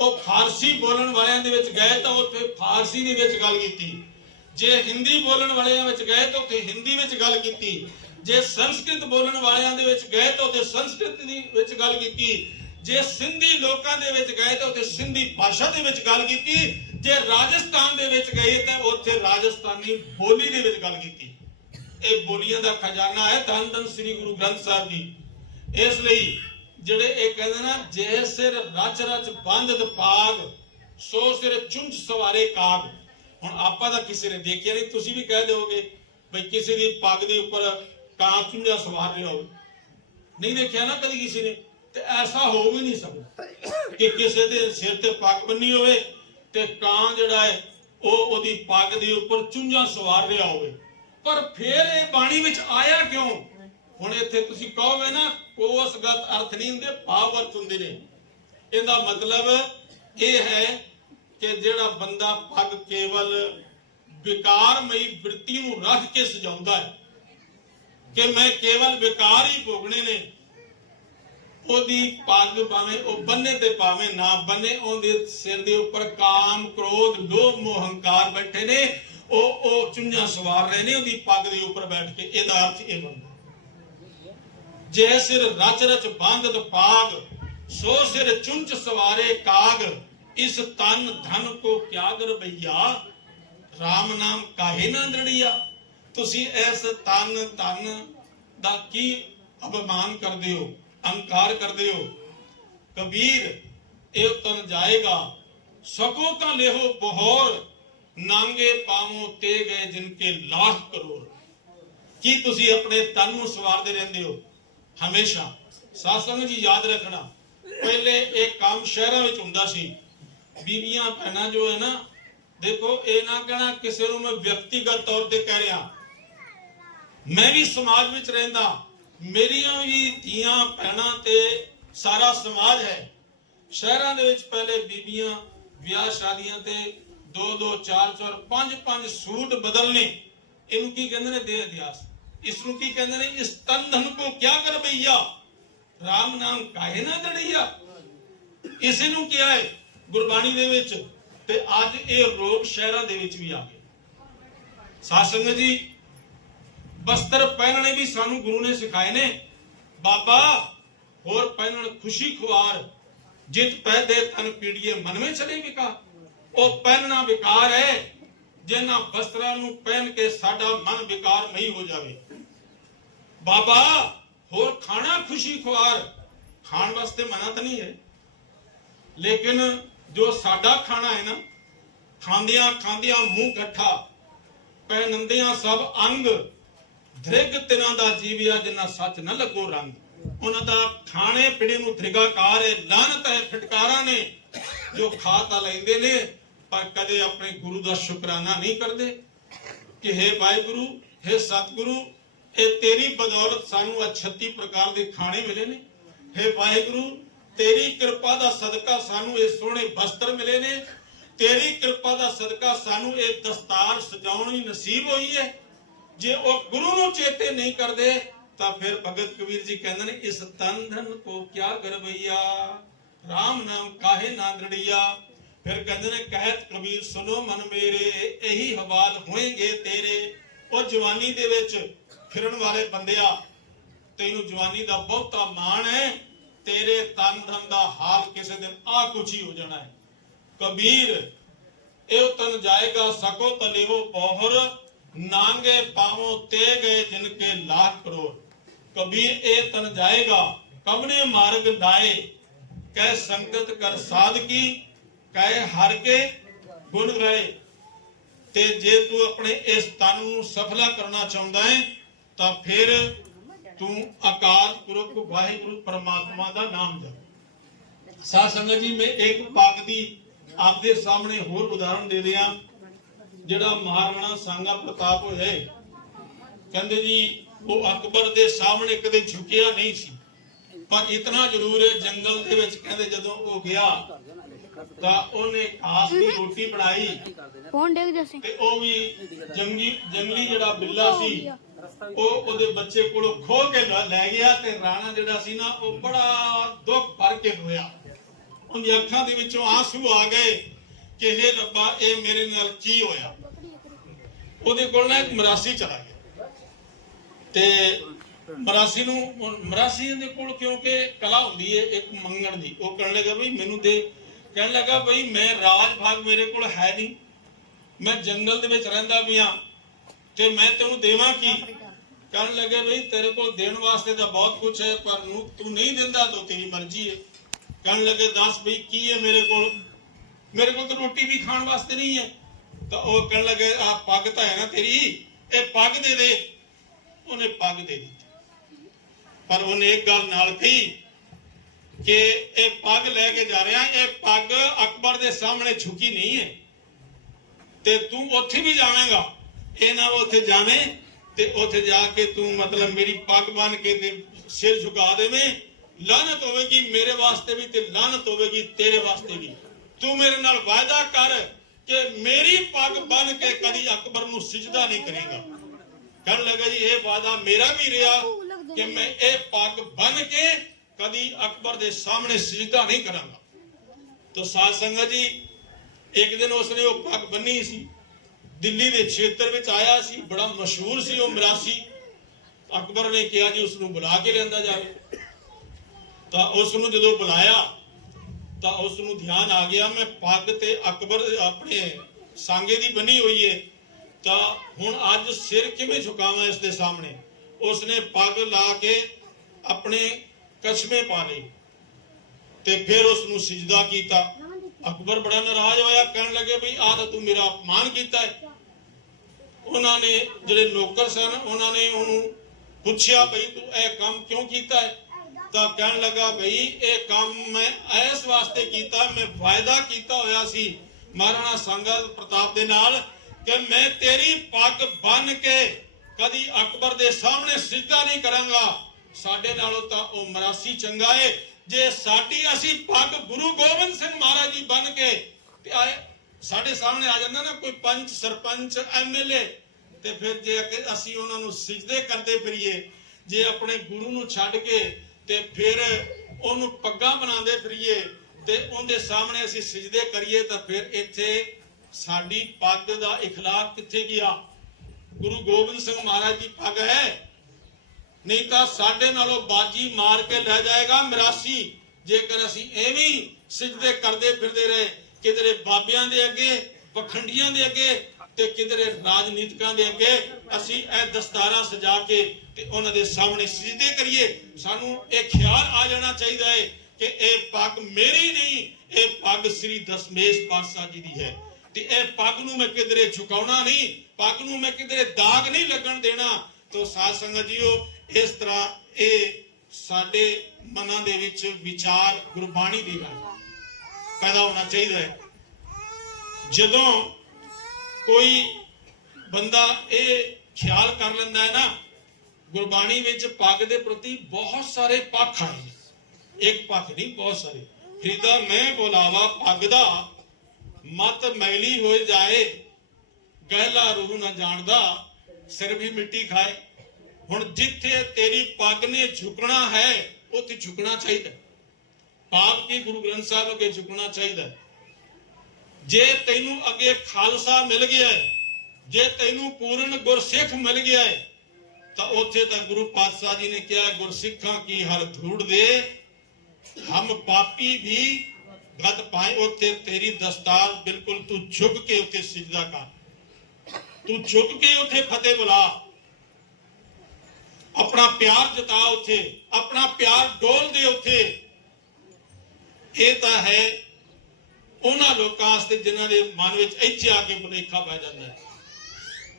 ਉਹ ਫਾਰਸੀ ਬੋਲਣ ਵਾਲਿਆਂ ਦੇ ਵਿੱਚ ਗਏ, ਤਾਂ ਉੱਥੇ ਫਾਰਸੀ ਦੇ ਵਿੱਚ ਗੱਲ ਕੀਤੀ। ਜੇ ਹਿੰਦੀ ਬੋਲਣ ਵਾਲਿਆਂ ਵਿੱਚ ਗਏ, ਤਾਂ ਉੱਥੇ ਹਿੰਦੀ ਵਿੱਚ ਗੱਲ ਕੀਤੀ। ਜੇ ਸੰਸਕ੍ਰਿਤ ਬੋਲਣ ਵਾਲਿਆਂ ਦੇ ਵਿੱਚ ਗਏ, ਤਾਂ ਉੱਥੇ ਸੰਸਕ੍ਰਿਤ ਦੀ ਵਿੱਚ ਗੱਲ ਕੀਤੀ। ਜੇ ਸਿੰਧੀ ਲੋਕਾਂ ਦੇ ਵਿੱਚ ਗਏ ਤਾਂ ਉੱਥੇ ਸਿੰਧੀ ਭਾਸ਼ਾ ਦੇ ਵਿੱਚ ਗੱਲ ਕੀਤੀ। ਜੇ ਰਾਜਸਥਾਨ ਦੇ ਵਿੱਚ ਗਏ ਤਾਂ ਉੱਥੇ ਰਾਜਸਥਾਨੀ ਬੋਲੀ ਦੇ ਵਿੱਚ ਗੱਲ ਕੀਤੀ। ਇਹ ਬੋਲੀਆਂ ਦਾ ਖਜ਼ਾਨਾ ਹੈ ਧੰਨ ਧੰਨ ਸ੍ਰੀ ਗੁਰੂ ਗ੍ਰੰਥ ਸਾਹਿਬ ਜੀ। ਇਸ ਲਈ ਜਿਹੜੇ ਇਹ ਕਹਿੰਦੇ ਨਾ, ਜੇ ਸਿਰ ਰਚ ਰਚ ਬੰਧਤ ਪਾਗ ਸੋ ਸਿਰ ਚੁੰਝ ਸਵਾਰੇ ਕਾਗ। ਹੁਣ ਆਪਾਂ ਤਾਂ ਕਿਸੇ ਨੇ ਦੇਖਿਆ ਨਹੀਂ, ਤੁਸੀਂ ਵੀ ਕਹਿ ਦਿਓਗੇ ਬਈ ਕਿਸੇ ਦੀ ਪੱਗ ਦੇ ਉੱਪਰ ਕਾਂ ਚੁੰਝਾ ਸਵਾਰ ਰਿਹਾ। ਹੋਵੇ ਨਹੀਂ ਦੇਖਿਆ ਨਾ ਕਦੀ ਕਿਸੇ ਨੇ? ਤੇ ਐਸਾ ਹੋ ਵੀ ਨਹੀਂ ਸਕਦਾ ਕਿ ਕਿਸੇ ਦੇ ਸਿਰ ਤੇ ਪੱਗ ਬੰਨੀ ਹੋਵੇ ਤੇ ਕਾਂ ਜਿਹੜਾ ਹੈ ਉਹ ਉਹਦੀ ਪੱਗ ਦੇ ਉੱਪਰ ਚੁੰਝਾ ਸਵਾਰ ਰਿਹਾ ਹੋਵੇ। ਪਰ ਫਿਰ ਇਹ ਬਾਣੀ ਵਿੱਚ ਆਇਆ ਕਿਉਂ? ਹੁਣ ਇੱਥੇ ਤੁਸੀਂ ਕਹੋਗੇ ਨਾ ਕੋਸਗਤ ਅਰਥ ਨਹੀਂ ਹੁੰਦੇ, ਭਾਵ ਅਰਥ ਹੁੰਦੇ ਨੇ। ਇਹਦਾ ਮਤਲਬ ਇਹ ਹੈ ਕਿ ਜਿਹੜਾ ਬੰਦਾ ਪੱਗ ਕੇਵਲ ਵਿਕਾਰਮਈ ਬ੍ਰਿਤੀ ਨੂੰ ਰੱਖ ਕੇ ਸਜਾਉਂਦਾ ਹੈ, ਕਿ ਮੈਂ ਕੇਵਲ ਵਿਕਾਰ ਹੀ ਭੋਗਣੇ ਨੇ ਉਹਦੀ ਪੱਗ ਭਾਵੇਂ ਉਹ ਬੰਨੇ ਤੇ ਭਾਵੇਂ ਨਾ ਬੰਨੇ, ਉਹਦੇ ਸਿਰ ਦੇ ਉੱਪਰ ਕਾਮ, ਕ੍ਰੋਧ, ਲੋਭ, ਮੋਹ, ਹੰਕਾਰ ਬੈਠੇ ਨੇ। ਉਹ ਉਹ ਚੁੰਝਾਂ ਸਵਾਰ ਰਹੇ ਨੇ ਉਹਦੀ ਪੱਗ ਦੇ ਉੱਪਰ ਬੈਠ ਕੇ। ਇਹਦਾ ਅਰਥ ਇਹ ਬਣਦਾ ਜੇ ਸਿਰ ਰਚ ਰਚ ਬੰਧਤ ਪਾਗ ਸੋ ਸਿਰ ਚੁੰਚ ਸਵਾਰੇ ਕਾਗ, ਇਸ ਤਨ ਧਨ ਕੋ ਕਿਆਗਰ ਬਈਆ। RAM ਨਾਮ ਕਾਹੇ ਨਾ ਦੜੀਆ ਤੁਸੀਂ ਇਸ ਤਨ ਧਨ ਦਾ ਕੀ ਅਪਮਾਨ ਕਰਦੇ ਹੋ? ਅਹੰਕਾਰ ਕਰਦੇ ਹੋ। ਕਬੀਰ, ਇਹ ਤਨ ਜਾਏਗਾ, ਸਕੋ ਤਾਂ ਲਿਹੋ ਬਹੋਰ, ਨਾਂਗੇ ਪਾਵੋ ਤੇ ਗਏ ਜਿਨ ਕੇ ਕਰੋੜ। ਕੀ ਤੁਸੀਂ ਆਪਣੇ ਤਨ ਨੂੰ ਸਵਾਰਦੇ ਰਹਿੰਦੇ ਹੋ? ਹਮੇਸ਼ਾ। ਸਾਸੰਗ ਜੀ, ਯਾਦ ਰੱਖਣਾ, ਪਹਿਲੇ ਇਹ ਕੰਮ ਸ਼ਹਿਰਾਂ ਵਿੱਚ ਹੁੰਦਾ ਸੀ। ਬੀਬੀਆਂ ਭੈਣਾਂ ਜੋ ਹੈ ਨਾ, ਦੇਖੋ, ਇਹ ਨਾ ਕਹਿਣਾ ਕਿਸੇ ਨੂੰ ਮੈਂ ਵਿਅਕਤੀਗਤ ਤੌਰ ਤੇ ਕਹਿ ਰਿਹਾ। ਮੈਂ ਵੀ ਸਮਾਜ ਵਿੱਚ ਰਹਿੰਦਾ। ਮੇਰੀਆਂ ਵੀ ਧੀਆਂ ਭੈਣਾਂ ਤੇ ਸਾਰਾ ਸਮਾਜ ਹੈ। ਸ਼ਹਿਰਾਂ ਦੇ ਵਿੱਚ ਪਹਿਲੇ ਬੀਬੀਆਂ ਵਿਆਹ ਸ਼ਾਦੀਆਂ ਤੇ ਦੋ ਦੋ ਚਾਰ ਚਾਰ ਪੰਜ ਪੰਜ ਸੂਟ ਬਦਲਨੇ। ਇਹਨੂੰ ਕੀ ਕਹਿੰਦੇ ਨੇ ਦੇਹ ਇਤਿਹਾਸ? ਇਸ ਨੂੰ ਕੀ ਕਹਿੰਦੇ ਨੇ? ਇਸ ਤਨ ਧਨ ਕੋ ਕਿਆ ਕਰ ਬਈਆ? RAM ਨਾਮ ਕਾਹੇ ਨਾ ਦੜਈਆ ਇਸੇ ਨੂੰ ਕਿਹਾ ਹੈ ਗੁਰਬਾਣੀ ਦੇ ਵਿੱਚ ਤੇ ਅੱਜ ਇਹ ਰੋਗ ਸ਼ਹਿਰਾਂ ਦੇ ਵਿੱਚ ਵੀ ਆ ਗਏ। ਸਾਸੰਗ ਜੀ ਬਸਤਰ ਪਹਿਨਣੇ ਵੀ ਸਾਨੂੰ ਗੁਰੂ ਨੇ ਸਿਖਾਏ ਨੇ। ਬਾਬਾ, ਹੋਰ ਪਹਿਨਣ ਖੁਸ਼ੀ ਖੁਆਰ, ਜਿਤ ਪੈਦੇ ਤਨ ਪੀੜੀਏ ਮਨਵੇਂ ਚਲੇ ਵਿਕਾ। ਉਹ ਪਹਿਨਣਾ ਵਿਕਾਰ ਹੈ, ਜਿਨ੍ਹਾਂ ਬਸਤਰਾਂ ਨੂੰ ਪਹਿਨ ਕੇ ਸਾਡਾ ਮਨ ਵਿਕਾਰਮਈ ਹੋ ਜਾਵੇ। ਬਾਬਾ, ਹੋਰ ਖਾਣਾ ਖੁਸ਼ੀ ਖੁਆਰ, ਖਾਣ ਵਾਸਤੇ ਮਨਾ ਤਾਂ ਨਹੀਂ ਹੈ। ਲੇਕਿਨ ਜੋ ਸਾਡਾ ਖਾਣਾ ਹੈ ਨਾ ਖਾਂਦਿਆਂ ਖਾਂਦਿਆਂ ਮੂੰਹ ਗੱਠਾ, ਪਹਿਨੰਦਿਆਂ ਸਭ ਅੰਗ ਧ੍ਰਿਗ ਤਿਨਾਂ ਦਾ ਜੀਵਿਆ ਜਿੰਨਾ ਸੱਚ ਨਾ ਲੱਗੋ ਰੰਗ। ਉਹਨਾਂ ਦਾ ਖਾਣੇ ਪੀਣੇ ਨੂੰ ਧ੍ਰਿਗਾਕਾਰ ਹੈ ਲਾਨਤ ਹੈ ਫਟਕਾਰਾਂ ਨੇ, ਜੋ ਖਾ ਤਾਂ ਲੈਂਦੇ ਨੇ, ਪਰ ਕਦੇ ਆਪਣੇ ਗੁਰੂ ਦਾ ਸ਼ੁਕਰਾਨਾ ਨਹੀਂ ਕਰਦੇ। ਕਿ ਹੈ ਵਾਹਿਗੁਰੂ, ਹੈ ਸਤਿਗੁਰੂ ਇਹ ਤੇਰੀ ਬਦੌਲਤ ਸਾਨੂੰ ਆ 36 ਪ੍ਰਕਾਰ ਦੇ ਖਾਣੇ ਮਿਲੇ ਨੇ। ਹੈ ਵਾਹਿਗੁਰੂ, ਤੇਰੀ ਕਿਰਪਾ ਦਾ ਸਦਕਾ ਸਾਨੂੰ ਇਹ ਸੋਹਣੇ ਵਸਤਰ ਮਿਲੇ ਨੇ। ਤੇਰੀ ਕਿਰਪਾ ਦਾ ਸਦਕਾ ਸਾਨੂੰ ਇਹ ਦਸਤਾਰ ਸਜਾਉਣੀ ਨਸੀਬ ਹੋਈ ਹੈ। ਜੇ ਉਹ ਗੁਰੂ ਨੂੰ ਚੇਤੇ ਨਹੀਂ ਕਰਦੇ, ਤਾਂ ਫਿਰ ਭਗਤ ਕਬੀਰ ਜੀ ਕਹਿੰਦੇ ਨੇ, ਇਸ ਤਨ ਧਨ ਕੋ ਕਿਆ ਕਰਵਈਆ RAM ਨਾਮ ਕਾਹੇ ਨਾ ਦੜੀਆ ਫਿਰ ਕਹਿੰਦੇ ਨੇ, ਕਹਿਤ ਕਬੀਰ ਸੁਨੋ ਮਨ ਮੇਰੇ, ਇਹੀ ਹਵਾਲ ਹੋਣਗੇ ਤੇਰੇ। ਉਹ ਜਵਾਨੀ ਦੇ ਵਿੱਚ ਫਿਰਨ ਵਾਲੇ ਬੰਦਿਆ, ਤੈਨੂੰ ਜਵਾਨੀ ਦਾ ਬਹੁਤਾ ਮਾਣ ਹੈ, ਤੇਰੇ ਤਨ ਧਨ ਦਾ ਹਾਲ ਕਿਸੇ ਦਿਨ ਆ ਕੁਛ ਹੀ ਹੋ ਜਾਣਾ ਹੈ। ਕਬੀਰ, ਇਹ ਤਨ ਜਾਏਗਾ, ਸਕੋ ਤਲੇਵੋ ਪੋਹਰ। ਨਾਂਗੇ ਪਾਵੋ ਤੇ ਗਏ ਜਿਨ ਕੇ ਲੱਖ ਕਰੋੜ। ਕਬੀਰ ਇਹ ਤਨ ਜਾਏਗਾ ਕਵਨੇ ਮਾਰਗ ਲਾਏ ਕਹਿ ਸੰਗਤ ਕਰ ਸਾਧਕੀ ਕਹਿ ਹਰ ਕੇ ਗੁਣ ਰਹੇ ਤੇ ਜੇ ਤੂੰ ਆਪਣੇ ਇਸ ਤਨ ਨੂੰ ਸਫਲਾ ਕਰਨਾ ਚਾਹੁੰਦਾ ਹੈ, ਤਾਂ ਫਿਰ ਤੂੰ ਅਕਾਲ ਪੁਰਖ ਵਾਹਿਗੁਰੂ ਪਰਮਾਤਮਾ ਦਾ ਨਾਮ ਜਪ। ਸਾਧ ਸੰਗਤ ਜੀ, ਮੈਂ ਇੱਕ ਪਾਕ ਦੀ ਆਪਦੇ ਸਾਹਮਣੇ ਹੋਰ ਉਦਾਹਰਣ ਦੇ ਰਿਹਾ ਜਿਹੜਾ ਮਹਾਰਾਣਾ ਸਾਂਗਾ ਪ੍ਰਤਾਪ ਹੋਇਆ। ਕਹਿੰਦੇ ਜੀ ਉਹ ਅਕਬਰ ਦੇ ਸਾਹਮਣੇ ਕਦੇ ਝੁਕਿਆ ਨਹੀਂ ਸੀ। ਪਰ ਇਤਨਾ ਜ਼ਰੂਰ ਹੈ ਜੰਗਲ ਦੇ ਵਿੱਚ ਕਹਿੰਦੇ ਜਦੋਂ ਉਹ ਗਿਆ ਤਾਂ ਉਹਨੇ ਘਾਸ ਦੀ ਰੋਟੀ ਬਣਾਈ। ਫੋਨ ਡੇਗ ਜਸੇ ਤੇ ਉਹ ਵੀ ਜੰਗੀ ਜੰਗਲੀ ਜਿਹੜਾ ਬਿੱਲਾ ਸੀ ਉਹ ਉਹਦੇ ਬੱਚੇ ਕੋਲੋਂ ਖੋ ਕੇ ਲੈ ਲੈ ਗਿਆ ਤੇ ਰਾਣਾ ਜਿਹੜਾ ਸੀ ਨਾ ਉਹ ਬੜਾ ਦੁੱਖ ਭਰ ਕੇ ਹੋਇਆ ਉਹਦੀ ਅੱਖਾਂ ਦੇ ਵਿੱਚੋਂ ਆਂਸੂ ਆ ਗਏ। ਕਿ ਇਹ ਰੱਬਾ, ਇਹ ਮੇਰੇ ਨਾਲ ਕੀ ਹੋਇਆ? ਉਹਦੇ ਕੋਲ ਨਾ ਇੱਕ ਮਰਾਸੀ ਚਲਾ ਗਿਆ। ਤੇ ਮਰਾਸੀ ਨੂੰ ਮਰਾਸੀ ਦੇ ਕੋਲ ਕਿਉਂਕਿ ਕਲਾ ਹੁੰਦੀ ਹੈ ਇੱਕ ਮੰਗਣ ਦੀ। ਉਹ ਕਹਿਣ ਲੱਗਾ, ਬਈ ਮੈਨੂੰ ਦੇ। ਕਹਿਣ ਲੱਗਾ, ਬਈ ਮੈਂ ਰਾਜ ਭਾਗ ਮੇਰੇ ਕੋਲ ਹੈ ਨਹੀਂ। ਮੈਂ ਜੰਗਲ ਦੇ ਵਿੱਚ ਰਹਿੰਦਾ ਵੀ ਆ ਤੇ ਮੈਂ ਤੈਨੂੰ ਦੇਵਾਂ ਕੀ? ਕਹਿਣ ਲੱਗੇ, ਬਈ ਤੇਰੇ ਕੋਲ ਦੇਣ ਵਾਸਤੇ ਤਾਂ ਬਹੁਤ ਕੁਝ ਹੈ, ਪਰ ਨੂੰ ਤੂੰ ਨਹੀਂ ਦਿੰਦਾ, ਤਾਂ ਤੇਰੀ ਮਰਜ਼ੀ ਹੈ ਕਹਿਣ ਲੱਗੇ, ਦੱਸ ਬਈ ਕੀ ਹੈ ਮੇਰੇ ਕੋਲ? ਮੇਰੇ ਕੋਲ ਤਾਂ ਰੋਟੀ ਵੀ ਖਾਣ ਵਾਸਤੇ ਨਹੀਂ ਹੈ। ਤਾਂ ਉਹ ਕਹਿਣ ਲੱਗੇ ਆ ਪੱਗ ਤਾਂ ਹੈ ਨਾ ਤੇਰੀ। ਇਹ ਪੱਗ ਦੇ ਦੇ। ਉਹਨੇ ਪੱਗ ਦੇ ਦਿੱਤੀ। ਪਰ ਉਹਨੇ ਇੱਕ ਗੱਲ ਨਾਲ ਕਹੀ ਕਿ ਇਹ ਪੱਗ ਲੈ ਕੇ ਜਾ ਰਿਹਾ, ਇਹ ਪੱਗ ਅਕਬਰ ਦੇ ਸਾਹਮਣੇ ਝੁਕੀ ਨਹੀਂ ਹੈ। ਤੇ ਤੂੰ ਉੱਥੇ ਵੀ ਜਾਵੇਂਗਾ। ਇਹ ਨਾ ਉੱਥੇ ਜਾਵੇਂ ਤੇ ਉੱਥੇ ਜਾ ਕੇ ਤੂੰ ਮਤਲਬ ਮੇਰੀ ਪੱਗ ਬੰਨ ਕੇ ਤੇ ਸਿਰ ਝੁਕਾ ਦੇਵੇਂ। ਲਾਨਤ ਹੋਵੇਗੀ ਮੇਰੇ ਵਾਸਤੇ ਵੀ ਤੇ ਲਾਨਤ ਹੋਵੇਗੀ ਤੇਰੇ ਵਾਸਤੇ ਵੀ। ਤੂੰ ਮੇਰੇ ਨਾਲ ਵਾਅਦਾ ਕਰ ਕਿ ਮੇਰੀ ਪੱਗ ਬੰਨ ਕੇ ਕਦੀ ਅਕਬਰ ਨੂੰ ਸਿਜਦਾ ਨਹੀਂ ਕਰੇਗਾ। ਕਹਿਣ ਲੱਗਾ ਜੀ, ਇਹ ਵਾਅਦਾ ਮੇਰਾ ਵੀ ਰਿਹਾ ਕਿ ਮੈਂ ਇਹ ਪੱਗ ਬੰਨ ਕੇ ਕਦੀ ਅਕਬਰ ਦੇ ਸਾਹਮਣੇ ਸਿਜਦਾ ਨਹੀਂ ਕਰਾਂਗਾ। ਤੋ ਸਾਧ ਸੰਗਤ ਜੀ, ਇੱਕ ਦਿਨ ਉਸਨੇ ਉਹ ਪੱਗ ਬੰਨੀ ਸੀ। ਦਿੱਲੀ ਦੇ ਖੇਤਰ ਵਿੱਚ ਆਇਆ ਸੀ, ਬੜਾ ਮਸ਼ਹੂਰ ਸੀ ਉਹ ਮਰਾਸੀ। ਅਕਬਰ ਨੇ ਕਿਹਾ ਜੀ ਉਸ ਨੂੰ ਬੁਲਾ ਕੇ ਲਿਆਂਦਾ ਜਾਵੇ। ਤਾਂ ਉਸ ਨੂੰ ਜਦੋਂ ਬੁਲਾਇਆ ਤਾਂ ਉਸ ਨੂੰ ਧਿਆਨ ਆ ਗਿਆ, ਮੈਂ ਪੱਗ ਤੇ ਅਕਬਰ ਆਪਣੇ ਸਾਂਗੇ ਦੀ ਬਣੀ ਹੋਈ ਏ। ਤਾਂ ਹੁਣ ਅੱਜ ਸਿਰ ਕਿਵੇਂ ਝੁਕਾਵਾਂ ਇਸ ਦੇ ਸਾਹਮਣੇ? ਉਸਨੇ ਪੱਗ ਲਾ ਕੇ ਆਪਣੇ ਕਸ਼ਮੇ ਪਾ ਲਈ ਤੇ ਫਿਰ ਉਸ ਨੂੰ ਸਿਜਦਾ ਕੀਤਾ। ਅਕਬਰ ਬੜਾ ਨਾਰਾਜ਼ ਹੋਇਆ, ਕਹਿਣ ਲੱਗੇ ਵੀ, ਆਹ ਤਾਂ ਤੂੰ ਮੇਰਾ ਅਪਮਾਨ ਕੀਤਾ ਹੈ ਉਹਨਾਂ ਨੇ ਜਿਹੜੇ ਨੌਕਰ ਸਨ, ਉਹਨਾਂ ਨੇ ਉਹਨੂੰ ਪੁੱਛਿਆ ਭਈ ਤੂੰ ਇਹ ਕੰਮ ਕਿਉਂ ਕੀਤਾ ਹੈ ਤਾਂ ਕਹਿਣ ਲੱਗਾ ਭਈ ਇਹ ਕੰਮ ਮੈਂ ਇਸ ਵਾਸਤੇ ਕੀਤਾ, ਮੈਂ ਵਾਅਦਾ ਕੀਤਾ ਹੋਇਆ ਸੀ ਮਹਾਰਾਣਾ ਸੰਗਤ ਪ੍ਰਤਾਪ ਦੇ ਨਾਲ ਕਿ ਮੈਂ ਤੇਰੀ ਪੱਗ ਬੰਨ ਕੇ ਕਦੀ ਅਕਬਰ ਦੇ ਸਾਹਮਣੇ ਸਿੱਧਾ ਨਹੀਂ ਕਰਾਂਗਾ। ਸਾਡੇ ਨਾਲੋਂ ਤਾਂ ਉਹ ਮਰਾਸੀ ਚੰਗਾ ਏ। ਜੇ ਸਾਡੀ ਅਸੀਂ ਪੱਗ ਗੁਰੂ ਗੋਬਿੰਦ ਸਿੰਘ ਮਹਾਰਾਜ ਜੀ ਬਣ ਕੇ ਤੇ ਆਏ, ਸਾਡੇ ਸਾਹਮਣੇ ਆ ਜਾਂਦਾ ਨਾ ਕੋਈ ਪੰਚ, ਸਰਪੰਚ ਐਮਐਲਏ ਤੇ ਫਿਰ ਜੇ ਅਸੀਂ ਉਹਨਾਂ ਨੂੰ ਸਿਜਦੇ ਕਰਦੇ ਫਿਰੀਏ, ਜੇ ਆਪਣੇ ਗੁਰੂ ਨੂੰ ਛੱਡ ਕੇ ਤੇ ਫਿਰ ਉਹਨੂੰ ਪੱਗਾਂ ਬਣਾਉਂਦੇ ਫਿਰੀਏ ਤੇ ਉਹਦੇ ਸਾਹਮਣੇ ਅਸੀਂ ਸਿਜਦੇ ਕਰੀਏ ਤਾਂ ਫਿਰ ਇੱਥੇ ਸਾਡੀ ਪੱਗ ਦਾ اخلاق ਕਿੱਥੇ ਗਿਆ ਗੁਰੂ ਗੋਬਿੰਦ ਸਿੰਘ ਮਹਾਰਾਜ ਦੀ ਪੱਗ ਹੈ ਨਹੀਂ ਤਾਂ ਸਾਡੇ ਨਾਲੋਂ ਬਾਜੀ ਮਾਰ ਕੇ ਲੈ ਜਾਏਗਾ ਮਰਾਸੀ ਜੇਕਰ ਅਸੀਂ ਐਵੇਂ ਸਿਜਦੇ ਕਰਦੇ ਫਿਰਦੇ ਰਹੇ ਕਿਧਰੇ ਬਾਬਿਆਂ ਦੇ ਅੱਗੇ ਪਖੰਡੀਆਂ ਦੇ ਅੱਗੇ ਤੇ ਕਿਧਰੇ ਰਾਜਨੀਤਿਕਾਂ ਦੇ ਅੱਗੇ ਅਸੀਂ ਇਹ ਦਸਤਾਰਾਂ ਸਜਾ ਕੇ ਤੇ ਉਹਨਾਂ ਦੇ ਸਾਹਮਣੇ ਸਿੱਧੇ ਕਰੀਏ, ਸਾਨੂੰ ਇਹ ਖਿਆਲ ਆ ਜਾਣਾ ਚਾਹੀਦਾ ਹੈ ਕਿ ਇਹ ਪੱਗ ਮੇਰੀ ਨਹੀਂ, ਇਹ ਪੱਗ ਸ੍ਰੀ ਦਸਮੇਸ਼ ਪਾਤਸ਼ਾਹ ਜੀ ਦੀ ਹੈ। ਤੇ ਇਹ ਪੱਗ ਨੂੰ ਮੈਂ ਕਿਧਰੇ ਝੁਕਾਉਣਾ ਨਹੀਂ, ਪੱਗ ਨੂੰ ਮੈਂ ਕਿਧਰੇ ਦਾਗ ਨਹੀਂ ਲੱਗਣ ਦੇਣਾ। ਤੋ ਸਾਧ ਸੰਗਤ ਜੀਓ, ਇਸ ਤਰ੍ਹਾਂ ਇਹ ਸਾਡੇ ਮਨਾਂ ਦੇ ਵਿੱਚ ਵਿਚਾਰ ਗੁਰਬਾਣੀ ਦੀ ਗੱਲ ਪੈਦਾ ਹੋਣਾ ਚਾਹੀਦਾ ਹੈ। ਜਦੋਂ ਕੋਈ ਬੰਦਾ ਇਹ ਖਿਆਲ ਕਰ ਲੈਂਦਾ ਹੈ ਨਾ ਗੁਰਬਾਣੀ ਵਿੱਚ ਪੱਗ ਦੇ ਪ੍ਰਤੀ ਬਹੁਤ ਸਾਰੇ ਪੱਖ ਆਏ ਨੇ। ਇੱਕ ਪੱਖ ਨਹੀਂ, ਬਹੁਤ ਸਾਰੇ। ਫਰੀਦਾ ਮੈਂ ਬੁਲਾਵਾ, ਪੱਗ ਦਾ ਮਤ ਮੈਲੀ ਹੋਏ ਜਾਏ। ਗਹਿਲਾ ਰੂਹ ਨਾ ਜਾਣਦਾ, ਸਿਰ ਵੀ ਮਿੱਟੀ ਖਾਏ। ਹੁਣ ਜਿੱਥੇ ਤੇਰੀ ਪੱਗ ਨੇ ਝੁਕਣਾ ਹੈ, ਉੱਥੇ ਝੁਕਣਾ ਚਾਹੀਦਾ। ਪਾਪ ਕੀ ਗੁਰੂ ਗ੍ਰੰਥ ਸਾਹਿਬ ਅੱਗੇ ਝੁਕਣਾ ਚਾਹੀਦਾ ਜੇ ਤੈਨੂੰ ਅੱਗੇ ਖਾਲਸਾ ਮਿਲ ਗਿਆ ਹੈ, ਜੇ ਤੈਨੂੰ ਪੂਰਨ ਗੁਰਸਿੱਖ ਮਿਲ ਗਿਆ ਹੈ ਤਾਂ ਉੱਥੇ ਤਾਂ ਗੁਰੂ ਪਾਤਸ਼ਾਹ ਜੀ ਨੇ ਕਿਹਾ, ਗੁਰਸਿੱਖਾਂ ਕੀ ਹਰ ਧੂੜ ਦੇ? ਹਮ ਪਾਪੀ ਵੀ ਗਤ ਪਾਏ, ਉੱਥੇ ਤੇਰੀ ਦਸਤਾਰ ਬਿਲਕੁਲ ਤੂੰ ਝੁਕ ਕੇ ਉੱਥੇ ਸਿਜਦਾ ਕਰ। ਤੂੰ ਝੁਕ ਕੇ ਉੱਥੇ ਫਤਿਹ ਬੁਲਾ। ਆਪਣਾ ਪਿਆਰ ਜਤਾ ਉੱਥੇ, ਆਪਣਾ ਪਿਆਰ ਡੋਲ ਦੇ ਉੱਥੇ। ਇਹ ਤਾਂ ਹੈ ਉਹਨਾਂ ਲੋਕਾਂ ਵਾਸਤੇ ਜਿਨ੍ਹਾਂ ਦੇ ਮਨ ਵਿੱਚ ਇੱਥੇ ਆ ਕੇ ਭੁਲੇਖਾ ਪੈ ਜਾਂਦਾ ਹੈ।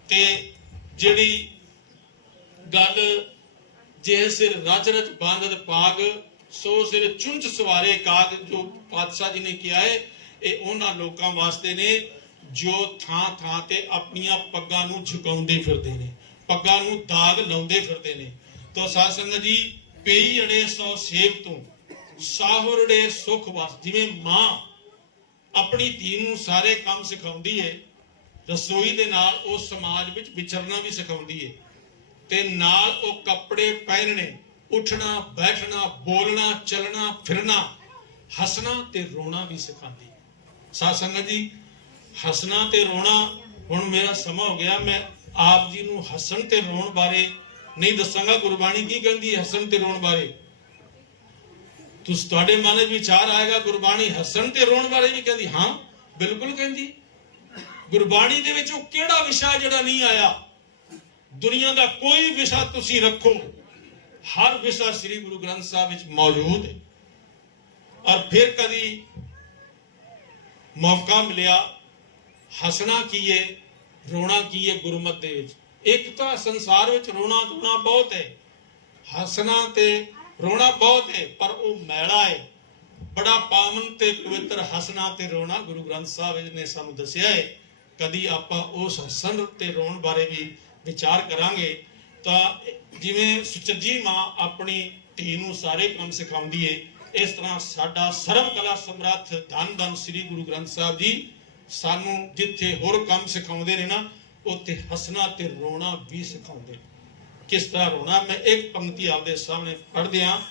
ਤੇ ਜਿਹੜੀ ਗੱਲ ਜੇ ਸਿਰ ਰਚ ਰਚ ਬਾਂਧਤ ਪਾਗ, ਸੋ ਸਿਰ ਚੁੰਚ ਸਵਾਰੇ ਕਾਗ, ਜੋ ਪਾਤਸ਼ਾਹ ਜੀ ਨੇ ਕਿਹਾ ਹੈ ਇਹ ਉਹਨਾਂ ਲੋਕਾਂ ਵਾਸਤੇ ਨੇ, ਜੋ ਥਾਂ ਥਾਂ ਤੇ ਆਪਣੀਆਂ ਪੱਗਾਂ ਨੂੰ ਝੁਕਾਉਂਦੇ ਫਿਰਦੇ ਨੇ, ਪੱਗਾਂ ਨੂੰ ਦਾਗ ਲਾਉਂਦੇ ਫਿਰਦੇ ਨੇ। ਤੋ ਸਾਧ ਸੰਗਤ ਜੀ, ਪਈ ਅੜੇ ਸੋ ਸੇਵ ਤੋਂ ਸਾਹੁਰੜੇ ਸੁਖ ਵਸ, ਜਿਵੇਂ ਮਾਂ ਆਪਣੀ ਧੀ ਨੂੰ ਸਾਰੇ ਕੰਮ ਸਿਖਾਉਂਦੀ ਹੈ ਰਸੋਈ ਦੇ ਨਾਲ ਉਹ ਸਮਾਜ ਵਿੱਚ ਵਿਚਰਨਾ ਵੀ ਸਿਖਾਉਂਦੀ ਹੈ ਤੇ ਨਾਲ ਉਹ ਕੱਪੜੇ ਪਹਿਨਣੇ, ਉੱਠਣਾ, ਬੈਠਣਾ, ਬੋਲਣਾ, ਚੱਲਣਾ, ਫਿਰਨਾ, ਹੱਸਣਾ ਤੇ ਰੋਣਾ ਵੀ ਸਿਖਾਉਂਦੀ। ਸਾਧ ਸੰਗਤ ਜੀ, ਹੱਸਣਾ ਤੇ ਰੋਣਾ, ਹੁਣ ਮੇਰਾ ਸਮਾਂ ਹੋ ਗਿਆ, ਮੈਂ ਆਪ ਜੀ ਨੂੰ ਹੱਸਣ ਤੇ ਰੋਣ ਬਾਰੇ ਨਹੀਂ ਦੱਸਾਂਗਾ। ਗੁਰਬਾਣੀ ਕੀ ਕਹਿੰਦੀ ਹੈ, ਹੱਸਣ ਤੇ ਰੋਣ ਬਾਰੇ? ਤੁਸੀਂ ਤੁਹਾਡੇ ਮਨ ਵਿੱਚ ਵਿਚਾਰ ਆਏਗਾ, ਗੁਰਬਾਣੀ ਹੱਸਣ ਤੇ ਰੋਣ ਬਾਰੇ ਵੀ ਕਹਿੰਦੀ। ਹਾਂ, ਬਿਲਕੁਲ ਕਹਿੰਦੀ। ਗੁਰਬਾਣੀ ਦੇ ਵਿੱਚ ਉਹ ਕਿਹੜਾ ਵਿਸ਼ਾ ਜਿਹੜਾ ਨਹੀਂ ਆਇਆ? ਦੁਨੀਆ ਦਾ ਕੋਈ ਵਿਸ਼ਾ ਤੁਸੀਂ ਰੱਖੋ, ਹਰ ਵਿਸ਼ਾ ਸ੍ਰੀ ਗੁਰੂ ਗ੍ਰੰਥ ਸਾਹਿਬ ਵਿੱਚ ਮੌਜੂਦ ਹੈ। ਔਰ ਫਿਰ ਕਦੀ ਮੌਕਾ ਮਿਲਿਆ, ਹੱਸਣਾ ਕੀ ਰੋਣਾ ਕੀ ਗੁਰਮਤ ਦੇ ਵਿੱਚ? ਇੱਕ ਤਾਂ ਸੰਸਾਰ ਵਿੱਚ ਰੋਣਾ ਧੋਣਾ ਬਹੁਤ ਹੈ, ਹੱਸਣਾ ਤੇ ਰੋਣਾ ਬਹੁਤ ਹੈ, ਪਰ ਉਹ ਮੈਲਾ ਹੈ ਬੜਾ ਪਾਵਨ ਤੇ ਪਵਿੱਤਰ ਹੱਸਣਾ ਤੇ ਰੋਣਾ ਗੁਰੂ ਗ੍ਰੰਥ ਸਾਹਿਬ ਨੇ ਸਾਨੂੰ ਦੱਸਿਆ ਹੈ ਕਦੀ ਆਪਾਂ ਉਸ ਹੱਸਣ ਤੇ ਰੋਣ ਬਾਰੇ ਵੀ ਵਿਚਾਰ ਕਰਾਂਗੇ, ਤਾਂ ਜਿਵੇਂ ਸੁਚੱਜੀ ਮਾਂ ਆਪਣੀ ਧੀ ਨੂੰ ਸਾਰੇ ਕੰਮ ਸਿਖਾਉਂਦੀ ਏ, ਇਸ ਤਰ੍ਹਾਂ ਸਾਡਾ ਸਰਬ ਕਲਾ ਸਮਰੱਥ ਧੰਨ ਧੰਨ ਸ੍ਰੀ ਗੁਰੂ ਗ੍ਰੰਥ ਸਾਹਿਬ ਜੀ ਸਾਨੂੰ ਜਿੱਥੇ ਹੋਰ ਕੰਮ ਸਿਖਾਉਂਦੇ ਨੇ ਨਾ, ਉੱਥੇ ਹੱਸਣਾ ਤੇ ਰੋਣਾ ਵੀ ਸਿਖਾਉਂਦੇ ਨੇ। ਕਿਸ ਤਰ੍ਹਾਂ ਰੋਣਾ? ਮੈਂ ਇੱਕ ਪੰਕਤੀ ਆਪਦੇ ਸਾਹਮਣੇ ਪੜ੍ਹਦੇ ਹਾਂ।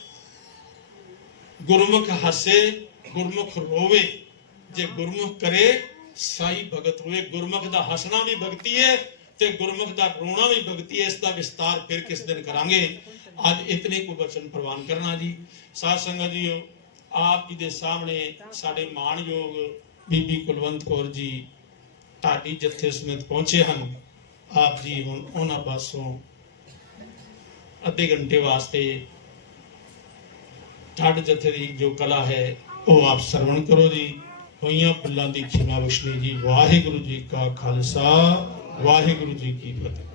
ਗੁਰਮੁਖ ਹੱਸੇ, ਗੁਰਮੁਖ ਰੋਵੇ, ਜੇ ਗੁਰਮੁਖ ਕਰੇ, ਸਾਈ ਭਗਤ ਹੋਏ। ਗੁਰਮੁਖ ਦਾ ਹੱਸਣਾ ਵੀ ਭਗਤੀ ਹੈ ਤੇ ਗੁਰਮੁਖ ਦਾ ਰੋਣਾ ਵੀ ਭਗਤੀ ਹੈ, ਇਸ ਦਾ ਵਿਸਤਾਰ ਫਿਰ ਕਿਸ ਦਿਨ ਕਰਾਂਗੇ? ਅੱਜ ਇਤਨੇ ਕੋ ਬਚਨ ਪ੍ਰਵਾਨ ਕਰਨਾ ਜੀ। ਸਾਧ ਸੰਗਤ ਜੀਓ, ਆਪ ਜੀ ਦੇ ਸਾਹਮਣੇ ਸਾਡੇ ਮਾਣਯੋਗ ਬੀਬੀ ਕੁਲਵੰਤ ਕੌਰ ਜੀ, ਢਾਡੀ ਜਥੇ ਸਮੇਤ ਪਹੁੰਚੇ ਹਨ। ਆਪ ਜੀ ਹੁਣ ਉਹਨਾਂ ਪਾਸੋਂ ਅੱਧੇ ਘੰਟੇ ਵਾਸਤੇ ਠੱਡ ਜਥੇ ਦੀ ਜੋ ਕਲਾ ਹੈ, ਉਹ ਆਪ ਸਰਵਣ ਕਰੋ ਜੀ। ਹੋਈਆਂ ਫੁੱਲਾਂ ਦੀ ਖਿਮਾ ਬਖਸ਼ਣੀ ਜੀ। ਵਾਹਿਗੁਰੂ ਜੀ ਕਾ ਖਾਲਸਾ। ਵਾਹਿਗੁਰੂ ਜੀ ਕੀ ਫਤਿਹ।